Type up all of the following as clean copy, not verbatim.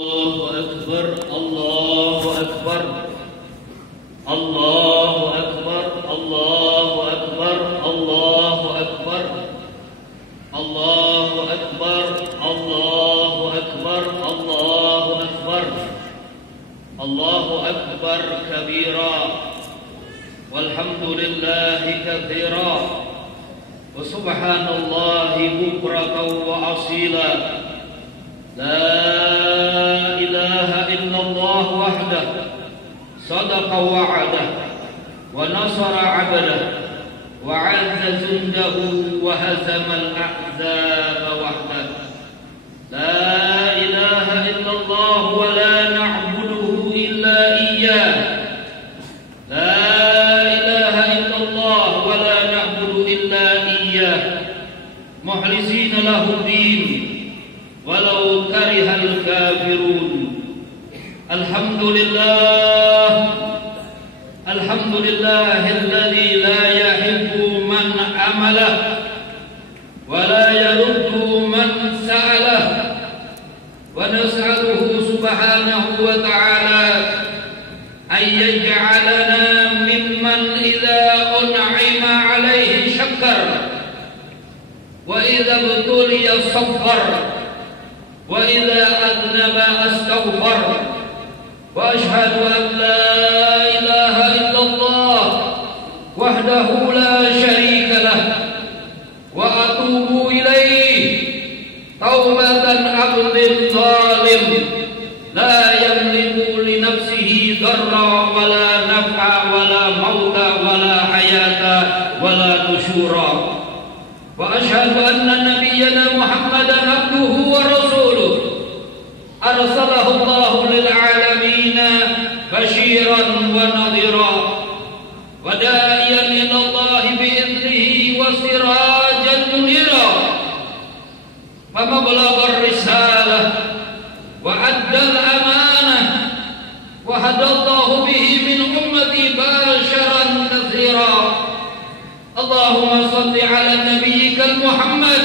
الله أكبر الله أكبر الله أكبر الله أكبر الله أكبر الله أكبر الله أكبر الله أكبر الله أكبر كبيرا والحمد لله كثيرا وسبحان الله بكرة وأصيلا لا إله إلا الله وحده صدق وعده ونصر عبده وعز جنده وهزم الأحزاب وحده لا إله إلا الله ولا نعبده إلا إياه لا إله إلا الله ولا نعبد إلا إياه مخلصين له الدين ولو كره الكافرون الحمد لله الحمد لله الذي لا يحب من عمله ولا يرد من سأله ونسأله سبحانه وتعالى أن يجعلنا ممن إذا أنعم عليه شكر وإذا ابتلي صبر وإذا أذنب أستغفر وأشهد أن لا إله إلا الله وحده لا شريك له وأتوب إليه توبة عبد ظالم لا يملك لنفسه ضرا ولا نفعا ولا موتا ولا حياة ولا نشورا وأشهد أن نبينا محمدا عبده ورسوله أرسله الله للعالمين بشيرا ونذيرا وداعيا إلى الله بإذنه وسراجا منيرا فمبلغ الرسالة وأدى الأمانة وهدى الله به من أمتي بشرا كثيرا اللهم صل على نبيك المحمد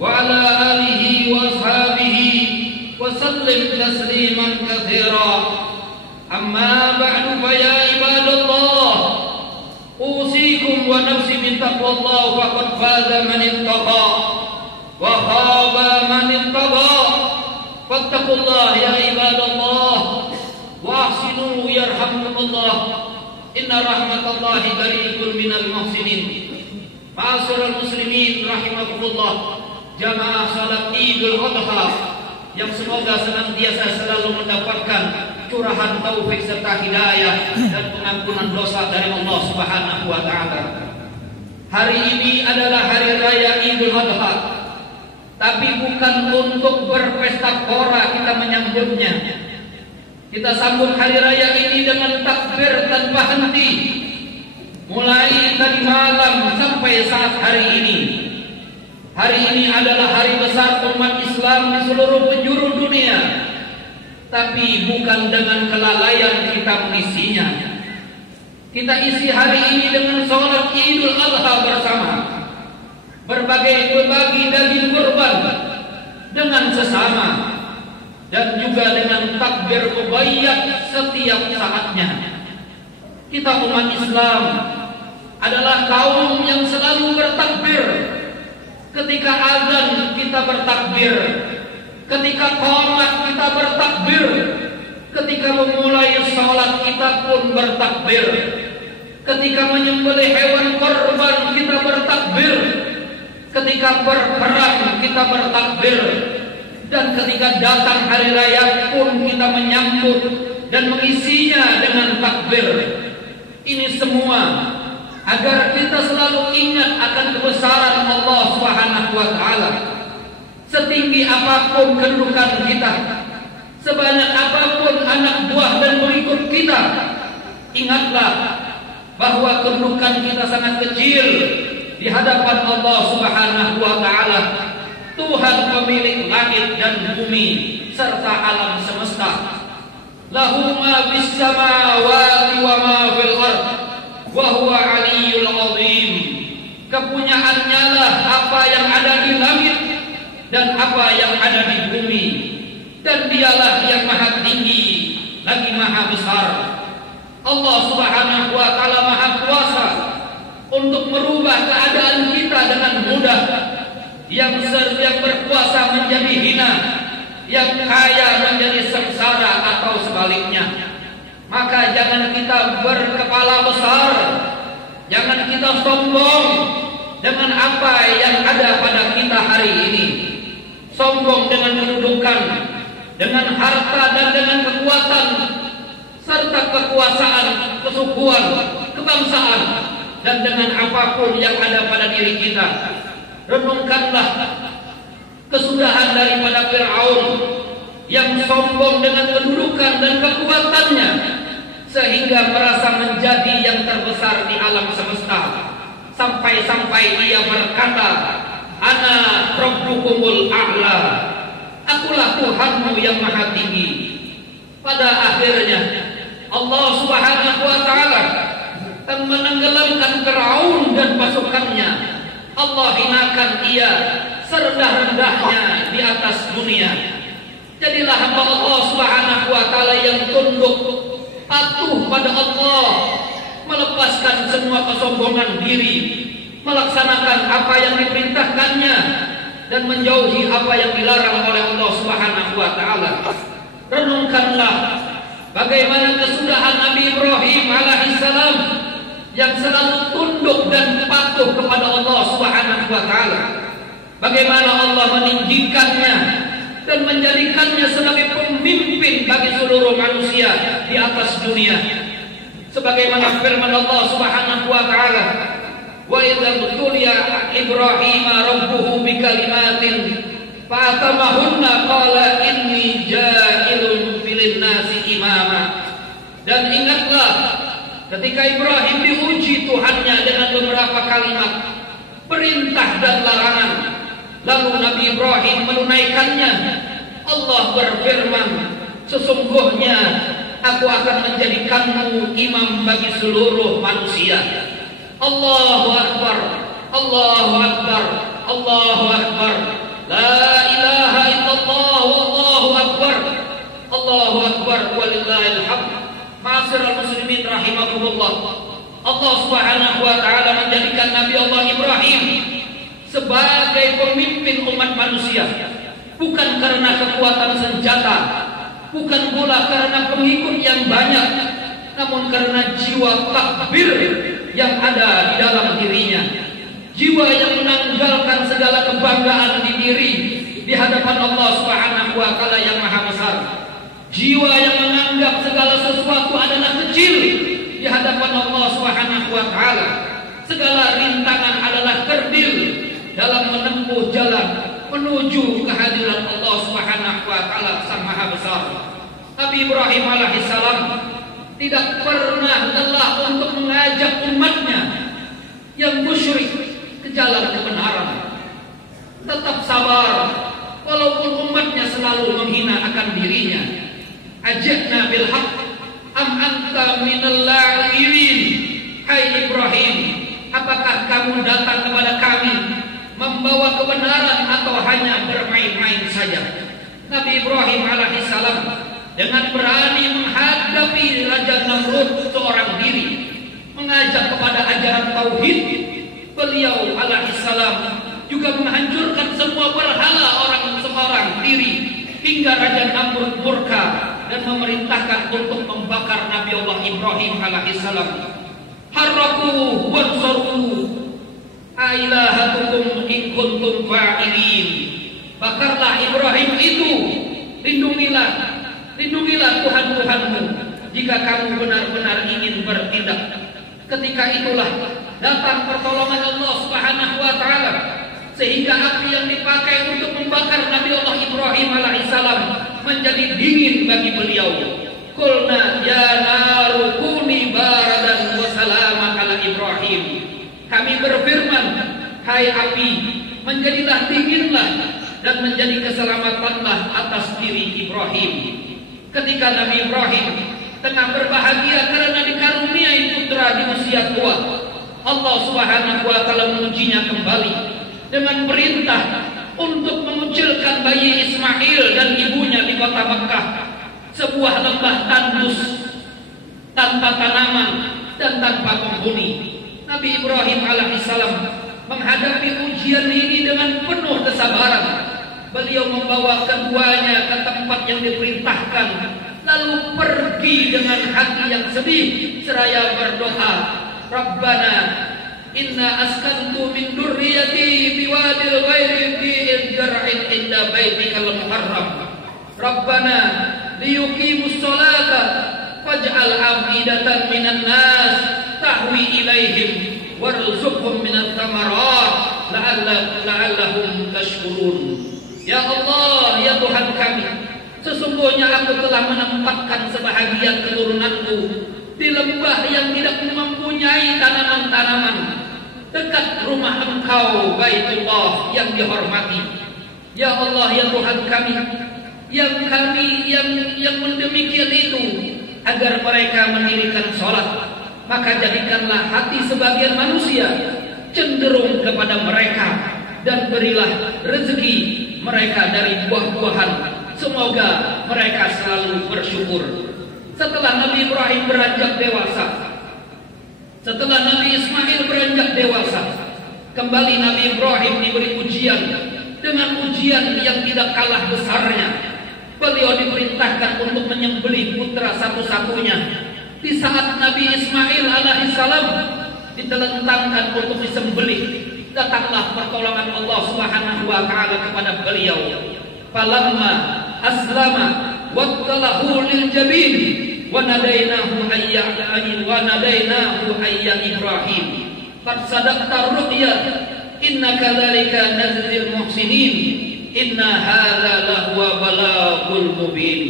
وعلى آله وأصحابه وسلم تسليما كثيرا أما بعد فيا عباد الله أوصيكم ونفسي بتقوى الله فقد فاز من اتقى وخاب من اتقى فاتقوا الله يا عباد الله وأحسنوا يرحمكم الله إن رحمة الله قريب من المحسنين معاشر المسlimin rahimakumullah jamaah salat Idul Adha yang semoga senantiasa selalu mendapatkan curahan taufik serta hidayah dan pengampunan dosa dari Allah Subhanahu wa taala. Hari ini adalah hari raya Idul Adha, tapi bukan untuk berpesta pora kita menyambutnya. Kita sambut hari raya ini dengan takbir tanpa henti, mulai tadi malam sampai saat hari ini. Hari ini adalah hari besar umat Islam di seluruh penjuru dunia, tapi bukan dengan kelalaian kita mengisinya. Kita isi hari ini dengan sholat Idul Adha bersama, berbagi daging kurban dengan sesama, dan juga dengan takbir mubayyat setiap saatnya. Kita umat Islam adalah kaum yang selalu bertakbir. Ketika azan kita bertakbir, ketika qomat kita bertakbir, ketika memulai salat kita pun bertakbir, ketika menyembelih hewan kurban kita bertakbir, ketika berperang kita bertakbir, dan ketika datang hari raya pun kita menyambut dan mengisinya dengan takbir. Ini semua agar kita selalu ingat akan kebesaran Allah Subhanahu wa taala. Setinggi apapun kedudukan kita, sebanyak apapun anak buah dan pengikut kita, ingatlah bahwa kedudukan kita sangat kecil di hadapan Allah Subhanahu wa taala, Tuhan pemilik langit dan bumi serta alam semesta. Lahu ma bis samawati wa ma fil ard wa huwa aliyyul azim. Kepunyaannya lah apa yang ada di langit dan apa yang ada di bumi. dan dialah yang maha tinggi lagi maha besar. Allah Subhanahu wa ta'ala maha kuasa untuk merubah keadaan kita dengan mudah. Yang berkuasa menjadi hina, yang kaya menjadi sengsara atau sebaliknya. Maka jangan kita berkepala besar, jangan kita sombong dengan apa yang ada pada kita hari ini. Sombong dengan kedudukan, dengan harta dan dengan kekuatan, serta kekuasaan, kesukuan, kebangsaan, dan dengan apapun yang ada pada diri kita. Renungkanlah kesudahan daripada Fir'aun yang sombong dengan kedudukan dan kekuatannya sehingga merasa menjadi yang terbesar di alam semesta. Sampai-sampai dia berkata, "Ana rabbukumul a'la." Akulah Tuhanmu yang maha tinggi. Pada akhirnya Allah Subhanahu wa ta'ala akan menenggelamkan Fir'aun dan pasukannya. Allah hinakan ia serendah-rendahnya di atas dunia. Jadilah hamba Allah Subhanahu wa ta'ala yang tunduk, patuh pada Allah, melepaskan semua kesombongan diri, melaksanakan apa yang diperintahkannya dan menjauhi apa yang dilarang oleh Allah Subhanahu wa ta'ala. Renungkanlah bagaimana kesudahan Nabi Ibrahim alaihissalam yang selalu tunduk dan patuh kepada Allah Subhanahu wa ta'ala. Bagaimana Allah meninggikannya dan menjadikannya sebagai pemimpin bagi seluruh manusia di atas dunia. Sebagaimana firman Allah Subhanahu wa ta'ala, "Wa idza tuliya Ibrahim rabbuhu bikalimatin fa'atamahunna qala inni ja'ilun fil nasi imama." Dan ingatlah ketika Ibrahim diuji Tuhannya dengan beberapa kalimat perintah dan larangan, lalu Nabi Ibrahim menunaikannya. Allah berfirman, "Sesungguhnya aku akan menjadikanmu imam bagi seluruh manusia." Allahu Akbar, Allahu Akbar, Allahu Akbar. La ilaha illallah, wallahu akbar. Allahu Akbar, walillahil hamd. Ma'asyiral muslimin rahimakumullah. Allah Subhanahu wa ta'ala menjadikan Nabi Allah Ibrahim sebagai pemimpin umat manusia, bukan karena kekuatan senjata, bukan pula karena pengikut yang banyak, namun karena jiwa takbir yang ada di dalam dirinya, jiwa yang menanggalkan segala kebanggaan di diri di hadapan Allah Subhanahu wa ta'ala yang maha besar, jiwa yang menganggap segala sesuatu adalah kecil di hadapan Allah Subhanahu wa ta'ala. Segala rintangan adalah kerdil dalam menempuh jalan menuju kehadiran Allah Subhanahu wa ta'ala sang maha besar. Nabi Ibrahim alaihissalam tidak pernah lelah untuk mengajak umatnya yang musyrik ke jalan kebenaran. Tetap sabar walaupun umatnya selalu menghina akan dirinya. Ajibna bil haqq am anta minal la'ibin. Hai Ibrahim, apakah kamu datang kepada kami membawa kebenaran atau hanya bermain-main saja? Nabi Ibrahim alaihissalam dengan berani menghadapi Raja Namrud seorang diri, mengajak kepada ajaran tauhid. Beliau alaihissalam juga menghancurkan semua berhala orang seorang diri hingga Raja Namrud murka dan memerintahkan untuk membakar Nabi Allah Ibrahim alaihissalam. Harraku wansaru ailahatukum in kuntum fa'ilin. Bakarlah Ibrahim itu, lindungilah Tuhan-Tuhanmu jika kamu benar-benar ingin bertindak. Ketika itulah datang pertolongan Allah Subhanahu wa ta'ala, sehingga api yang dipakai untuk membakar Nabi Allah Ibrahim alaihissalam menjadi dingin bagi beliau. Qulna ya naru kuni baradan wa salaman ala Ibrahim. Kami berfirman, hai api, menjadilah dinginlah dan menjadi keselamatanlah atas diri Ibrahim. Ketika Nabi Ibrahim tengah berbahagia karena dikaruniai putra di usia tua, Allah Subhanahu wa ta'ala mengujinya kembali dengan perintah untuk mengucilkan bayi Ismail dan ibunya di kota Mekah, sebuah lembah tandus tanpa tanaman dan tanpa penghuni. Nabi Ibrahim alaihissalam menghadapi ujian ini dengan penuh kesabaran. Beliau membawa keduanya ke tempat yang diperintahkan, lalu pergi dengan hati yang sedih seraya berdoa, Rabbana inna askantu min durriyati biwadil ghairi dhi zar'in inda baitikal muharram Rabbana liyuqimus sholata faj'al afidatan minan nas tahwi ilaihim warzuqhum minat thamarat la'allahum tashkurun. Ya Allah, ya Tuhan kami, sesungguhnya aku telah menempatkan sebahagian keturunanku di lembah yang tidak mempunyai tanaman-tanaman dekat rumah Engkau Baitullah yang dihormati. Ya Allah, ya Tuhan kami, yang mendemikian itu agar mereka mendirikan sholat, maka jadikanlah hati sebagian manusia cenderung kepada mereka dan berilah rezeki mereka dari buah-buahan. Semoga mereka selalu bersyukur. Setelah Nabi Ibrahim beranjak dewasa, setelah Nabi Ismail beranjak dewasa, kembali Nabi Ibrahim diberi ujian dengan ujian yang tidak kalah besarnya. Beliau diperintahkan untuk menyembelih putra satu-satunya. Di saat Nabi Ismail alaihissalam ditelentangkan untuk disembelih, datanglah pertolongan Allah Subhanahu wa taala kepada beliau. Falamma aslama wattalahu lil jabin wa nadainahu ayya Ibrahim. Qad sadaqta ru'ya inna kadzalika nadzil muhsinin inna hadza lahu balaghul mubin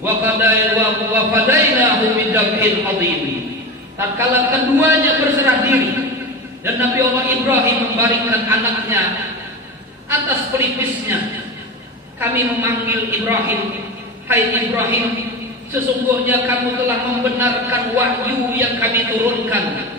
wa fadainahu bidabhin adhim. Tatkala keduanya berserah diri dan Nabi Allah Ibrahim membaringkan anaknya atas pelipisnya, kami memanggil Ibrahim, hai Ibrahim, sesungguhnya kamu telah membenarkan wahyu yang kami turunkan.